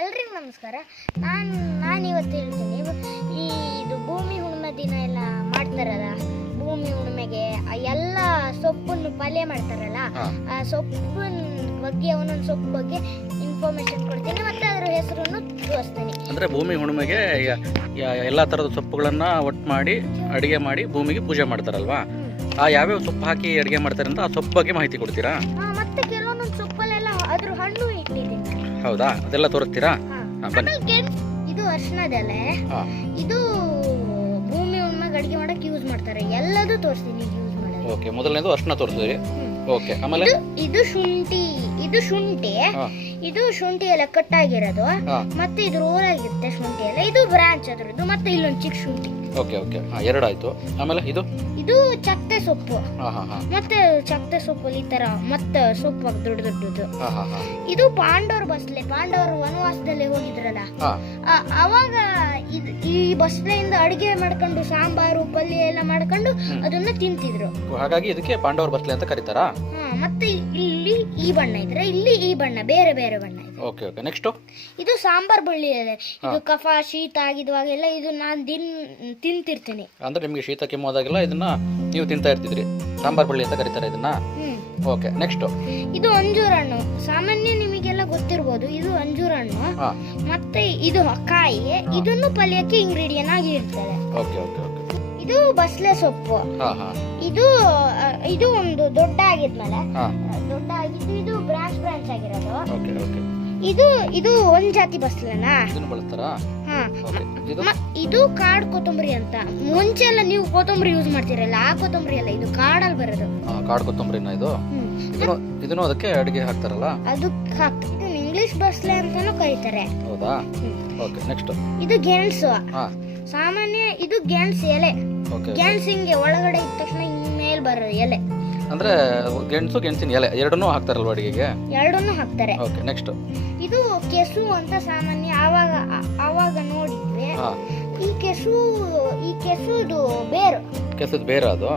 ಎಲ್ರಿಗೂ ನಮಸ್ಕಾರ. ನಾನು ನಾನು ಇವತ್ತು ಹೇಳ್ತೀನಿ ಈ ಇದು ಭೂಮಿ ಹುಣ್ಣಿಮೆ ದಿನ ಎಲ್ಲ ಮಾಡ್ತಾರಲ್ಲ ಭೂಮಿ ಹುಣ್ಣಿಮೆಗೆ ಎಲ್ಲ ಸೊಪ್ಪನ್ನು ಪಲ್ಯ ಮಾಡ್ತಾರಲ್ಲ ಆ ಸೊಪ್ಪಿನ ಬಗ್ಗೆ ಒಂದೊಂದು ಸೊಪ್ಪು ಬಗ್ಗೆ ಇನ್ಫಾರ್ಮೇಶನ್ ಕೊಡ್ತೀನಿ ಮತ್ತೆ ಅದರ ಹೆಸರನ್ನು ತೋರಿಸ್ತೀನಿ. ಅಂದ್ರೆ ಭೂಮಿ ಹುಣ್ಣಿಮೆಗೆ ಎಲ್ಲ ಥರದ ಸೊಪ್ಪುಗಳನ್ನ ಒಟ್ಟು ಮಾಡಿ ಅಡಿಗೆ ಮಾಡಿ ಭೂಮಿಗೆ ಪೂಜೆ ಮಾಡ್ತಾರಲ್ವಾ? ಆ ಯಾವ್ಯಾವ ಸೊಪ್ಪು ಹಾಕಿ ಅಡಿಗೆ ಮಾಡ್ತಾರೆ ಅಂತ ಆ ಸೊಪ್ಪು ಬಗ್ಗೆ ಮಾಹಿತಿ ಕೊಡ್ತೀರಾ? ಮತ್ತೆ ಹೌದಾ? ಅದೆಲ್ಲ ತೋರಿಸ್ತೀರಾ? ಹಾ. ಬನ್ನಿ. ಇದು ಅರ್ಶಿನದೆಲೆ. ಹಾ. ಇದು ಭೂಮಿ ಒಮ್ಮೆ ಅಡಿಗೆ ಮಾಡಕ್ ಯೂಸ್ ಮಾಡ್ತಾರೆ. ಎಲ್ಲದೂ ತೋರಿಸ್ತೀನಿ ಯೂಸ್ ಮಾಡೋದು. ಓಕೆ ಮೊದಲನೇದು ಅರ್ಶನ ತೋರಿಸಿದ್ರಿ. ಹ್ಮ್. ಓಕೆ ಆಮೇಲೆ? ಇದು ಇದು ಶುಂಠಿ ಇದು ಶುಂಠಿ ಹಾ. ಇದು ಶುಂಠಿ ಎಲ್ಲ ಕಟ್ಟಾಗಿರೋದು. ಆಗಿರೋದು ಮತ್ತೆ ಇದು ರೋಲ್ ಆಗಿರುತ್ತೆ ಶುಂಠಿ ಎಲ್ಲ ಇದು ಬ್ರಾಂಚ್ ಅದ್ರದ್ದು ಮತ್ತೆ ಇಲ್ಲೊಂದು ಚಿಕ್ಕ ಶುಂಠಿ. ಓಕೆ ಓಕೆ ಹಾ ಎರಡಾಯ್ತು. ಆಮೇಲೆ ಇದು? ಇದು ಚಕ್ಕೆ ಸೊಪ್ಪು. ಹಾ ಹಾ ಹಾ. ಮತ್ತೆ ಚಕ್ತೆ ಸೊಪ್ಪು ಈ ತರ ಮತ್ತೆ ಸೊಪ್ಪು ದೊಡ್ಡ ದೊಡ್ಡದು. ಹಾ ಹಾ ಹಾ. ಇದು ಪಾಂಡವ್ರ ಬಸ್ಲೆ ಪಾಂಡವರು ವನವಾಸದಲ್ಲಿ ಹೋಗಿದ್ರಲ್ಲ. ಹಾ. ಆ- ಅವಾಗ ಇದ್- ಈ ಬಸ್ಲೆಯಿಂದ ಅಡಿಗೆ ಮಾಡ್ಕೊಂಡು ಸಾಂಬಾರು ಪಲ್ಯ ಎಲ್ಲ ಮಾಡ್ಕೊಂಡು ಅದನ್ನ ತಿಂತಿದ್ರು. ಹಾಗಾಗಿ ಇದಕ್ಕೆ ಪಾಂಡವರ ಬಸ್ಲೆ ಅಂತ ಕರೀತಾರಾ? ಹಾ ಮತ್ತೆ ಇಲ್ಲಿ ಈ ಬಣ್ಣ ಇದ್ರೆ ಇಲ್ಲಿ ಈ ಬಣ್ಣ ಬೇರೆ ಬೇರೆ ಬಣ್ಣ ಇದೆ. ಓಕೆ ಓಕೆ ನೆಕ್ಸ್ಟ್ ಇದು ಸಾಂಬಾರ್ ಬಳ್ಳಿ ಇದೆ ಇದು. ಕಫ ಶೀತ ಆಗಿದ್ವಾಗೆಲ್ಲ ಇದು ನಾನು ದಿನ ತಿಂತಿರ್ತೀನಿ. ಅಂದ್ರೆ ನಿಮಗೆ ಶೀತ ಕೆಮ್ಮೋದಾಗೆಲ್ಲ ಇದನ್ನ ನೀವು ತಿಂತಾ ಇರ್ತಿದ್ರಿ. ಸಾಂಬಾರ್ ಬಳ್ಳಿ ಅಂತ ಕರೀತಾರೆ ಇದನ್ನ. ಓಕೆ ನೆಕ್ಸ್ಟ್ ಇದು ಅಂಜೂರ ಹಣ್ಣು ಸಾಮಾನ್ಯ ನಿಮಗೆಲ್ಲ ಗೊತ್ತಿರ್ಬೋದು ಇದು ಅಂಜೂರ ಹಣ್ಣು ಮತ್ತೆ ಇದು ಕಾಯಿ ಇದನ್ನು ಪಲ್ಯಕ್ಕೆ ಇಂಗ್ರೀಡಿಯನ್ ಆಗಿ ಇರ್ತದೆ ಓಕೆ ಓಕೆ ಇದು ಬಸಳೆ ಸೊಪ್ಪು. ಇದು ಇದು ಒಂದು ದೊಡ್ಡ ಆಗಿದ್ಮೇಲೆ ದೊಡ್ಡ ಆಗಿದ್ದು ಇದು ಬ್ರಾಂಚ್ ಬ್ರಾಂಚ್ ಆಗಿರೋದು. ಇದು ಇದು ಒಂದ್ ಜಾತಿ ಬಸ್ಲೆನಾ? ಇದು? ಕಾಡ್ ಕೊತ್ತಂಬರಿ ಅಂತ. ಮುಂಚೆ ಎಲ್ಲ ನೀವು ಕೊತ್ತಂಬರಿ ಯೂಸ್ ಮಾಡ್ತೀರಲ್ಲ ಆ ಕೊತ್ತಂಬರಿ ಅಲ್ಲ ಇದು ಕಾಡಲ್ಲಿ ಬರೋದು. ಕಾಡ್ ಕೊತ್ತಂಬರಿನ ಇದು. ಇದನ್ನು ಅದಕ್ಕೆ ಅಡಿಗೆ ಹಾಕ್ತಾರಲ್ಲ? ಅದು ಹಾಕ್ತಾರೆ. ಇಂಗ್ಲಿಷ್ ಬಸ್ಲೆ ಅಂತಾನು ಕರೀತಾರೆ. ಹೌದಾ? Okay next. ಇದು ಗೆಣಸು. ಸಾಮಾನ್ಯ ಇದು ಗೆಣಸು ಎಲೆ. ಗೆಣಸು ಹಿಂಗೆ ಒಳಗಡೆ ಇದ್ದ ತಕ್ಷಣ ಹಿಂಗ್ ಮೇಲೆ ಬರೋ ಎಲೆ. ಅಂದ್ರೆ ಗೆಣಸು ಗೆಣಸಿನ ಎಲೆ ಎರಡನ್ನೂ ಹಾಕ್ತಾರಲ್ವ ಅಡಿಗೆಗೆ? ಎರಡನ್ನೂ ಹಾಕ್ತಾರೆ. ಓಕೆ ನೆಕ್ಸ್ಟ್ ಇದು ಕೆಸು ಅಂತ ಸಾಮಾನ್ಯ ಆವಾಗ ಆವಾಗ ನೋಡಿದ್ವಿ ಹಾ. ಈ ಕೆಸು ಈ ಕೆಸುದು ಬೇರು. ಕೆಸದ ಬೇರೆ ಅದು?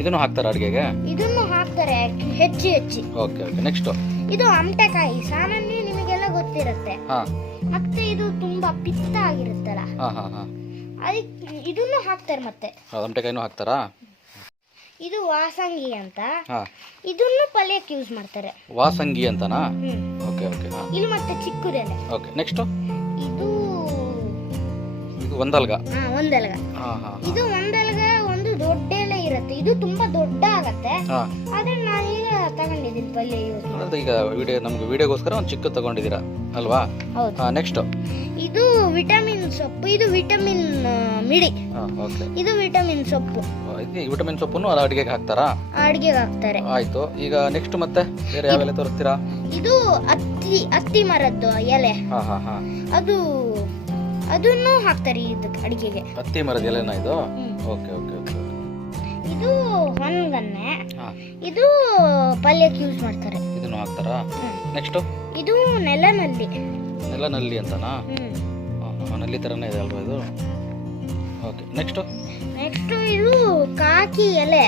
ಇದನ್ನು ಹಾಕ್ತಾರ ಅಡಿಗೆಗೆ? ಇದನ್ನು ಹಾಕ್ತಾರೆ ಹೆಚ್ಚಿ ಹೆಚ್ಚಿ. ಓಕೆ ಓಕೆ ನೆಕ್ಸ್ಟ್ ಇದು ಅಮಟೆಕಾಯಿ ಸಾಮಾನ್ಯ ನಿಮಗೆಲ್ಲ ಗೊತ್ತಿರುತ್ತೆ. ಹಾ. ಮತ್ತೆ ಇದು ತುಂಬಾ ಪಿತ್ತ ಆಗಿರುತ್ತಲ್ಲ ಹಾ ಹಾ ಹಾ. ಅದಕ್ಕೆ ಇದನ್ನು ಹಾಕ್ತಾರೆ ಮತ್ತೆ. ಅಮಟೆಕಾಯಿನೂ ಹಾಕ್ತಾರಾ? ಇದು ವಾಸಂಗಿ ಅಂತ. ಇದನ್ನು ಪಲ್ಯಕ್ಕೆ ಯೂಸ್ ಮಾಡ್ತಾರೆ. ವಾಸಂಗಿ ಅಂತನಾ? ಓಕೆ ಓಕೆ ಇಲ್ಲಿ ಮತ್ತೆ ಚಿಕ್ಕದೆಲೆ ಓಕೆ ನೆಕ್ಸ್ಟ್ ಇದು ಇದು ಒಂದಲ್ಗ? ಹಾ ಒಂದಲ್ಗ. ಹಾ ಹಾ ಇದು ಒಂದಲ್ಗ ಒಂದು ದೊಡ್ಡ ಎಲೆ ಇರುತ್ತೆ. ಇದು ತುಂಬಾ ದೊಡ್ಡ ಆಗತ್ತೆ. ಆದ್ರೆ ನಾನೀಗ ತಗೊಂಡಿದ್ದೀನಿ ಪಲ್ಯ ಯೂಸ್ ಮಾಡಿ ಅಂದ್ರೆ ಈಗ ವಿಡಿಯೋ ನಮ್ಗೆ ವಿಡಿಯೋಗೋಸ್ಕರ ಒಂದು ಚಿಕ್ಕ ತಗೊಂಡಿದ್ದೀರಾ? ಅಲ್ವಾ? ನೆಕ್ಸ್ಟ್ ಇದು ವಿಟಮಿನ್ ಸೊಪ್ಪು ಇದು ವಿಟಮಿನ್ ಮಿಡಿ. ಓಕೆ ಇದು ವಿಟಮಿನ್ ಸೊಪ್ಪು. ಇದು ವಿಟಮಿನ್ ಸೊಪ್ಪನ್ನು ಅದು ಅಡಿಗೆಗೆ ಹಾಕ್ತಾರಾ? ಅಡಿಗೆಗೆ ಹಾಕ್ತಾರೆ. ಆಯ್ತು ಈಗ ನೆಕ್ಸ್ಟ್ ಮತ್ತೆ ಬೇರೆ ಯಾವ ಎಲೆ ತೋರಿಸ್ತೀರಾ? ಇದು ಅತ್ತಿ ಅತ್ತಿ ಮರದ್ದು ಎಲೆ. ಹಾ ಹಾ ಹಾ. ಅದು ಅದನ್ನು ಹಾಕ್ತಾರೆ ಇದಕ್ಕೆ ಅಡಿಗೆಗೆ. ಅತ್ತಿ ಮರದ ಎಲೆನಾ ಇದು? ಓಕೆ ಓಕೆ ಇದು ಹೊಂಗನ್ನೆ ಹಾ. ಇದು ಪಲ್ಯಕ್ಕೆ ಯೂಸ್ ಮಾಡ್ತಾರೆ. ಇದನ್ನು ಹಾಕ್ತಾರಾ. ನೆಕ್ಸ್ಟ್ ಇದು ನೆಲನಲ್ಲಿ ನೆಲನಲ್ಲಿ ಅಂತನಾ? ನಲ್ಲಿ ತರನೇ ಇದೆ ಅಲ್ವಾ ಇದು? ಓಕೆ ನೆಕ್ಸ್ಟ್ ನೆಕ್ಸ್ಟ್ ಇದು ಕಾಕಿ ಎಲೆ.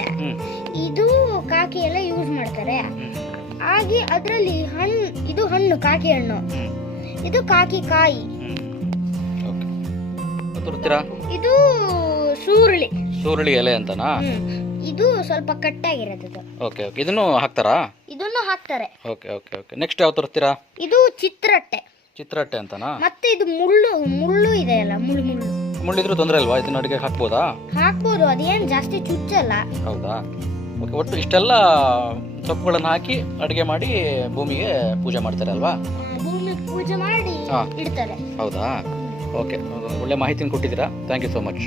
ಇದು ಕಾಕಿ ಎಲೆ ಯೂಸ್ ಮಾಡ್ತಾರೆ. ಹಾಗೆ ಅದರಲ್ಲಿ ಹಣ್ಣು ಇದು ಹಣ್ಣು ಕಾಕಿ ಹಣ್ಣು. ಇದು ಕಾಕಿ ಕಾಯಿ. ತೋರಿಸ್ತೀರಾ? ಇದು ಸೂರುಳಿ. ಸೂರುಳಿ ಎಲೆ ಅಂತನಾ? ಇದು ಸ್ವಲ್ಪ ಕಟ್ಟಾಗಿರೋದು ಓಕೆ ಓಕೆ. ಇದನ್ನು ಹಾಕ್ತಾರಾ? ಇದನ್ನು ಹಾಕ್ತಾರೆ. Okay okay okay. ನೆಕ್ಸ್ಟ್ ಯಾವ ತೋರಿಸ್ತೀರಾ? ಇದು ಚಿತ್ರಟ್ಟೆ. ಚಿತ್ರಟ್ಟೆ ಅಂತನಾ? ಮತ್ತೆ ಇದು ಮುಳ್ಳು ಮುಳ್ಳು ಇದೆ ಅಲ್ಲ ಮುಳ್ಳು ಮುಳ್ಳು. ಮುಳ್ಳಿದ್ರು ತೊಂದರೆ ಅಲ್ವಾ ಇದನ್ನ ಅಡಿಗೆ ಹಾಕ್ಬೋದಾ? ಹಾಕ್ಬೋದು ಅದೇನ್ ಜಾಸ್ತಿ ಚುಚ್ಚಲ್ಲ. ಹೌದಾ? ಓಕೆ ಒಟ್ಟು ಇಷ್ಟೆಲ್ಲ ಸೊಪ್ಪುಗಳನ್ನು ಹಾಕಿ ಅಡುಗೆ ಮಾಡಿ ಭೂಮಿಗೆ ಪೂಜೆ ಮಾಡ್ತಾರೆ ಅಲ್ವಾ? ಭೂಮಿಗೆ ಪೂಜೆ ಮಾಡಿ ಹಾ. ಇಡ್ತಾರೆ. ಹೌದಾ? ಓಕೆ ಒಳ್ಳೆ ಮಾಹಿತಿನ ಕೊಟ್ಟಿದ್ದೀರಾ. Thank you so much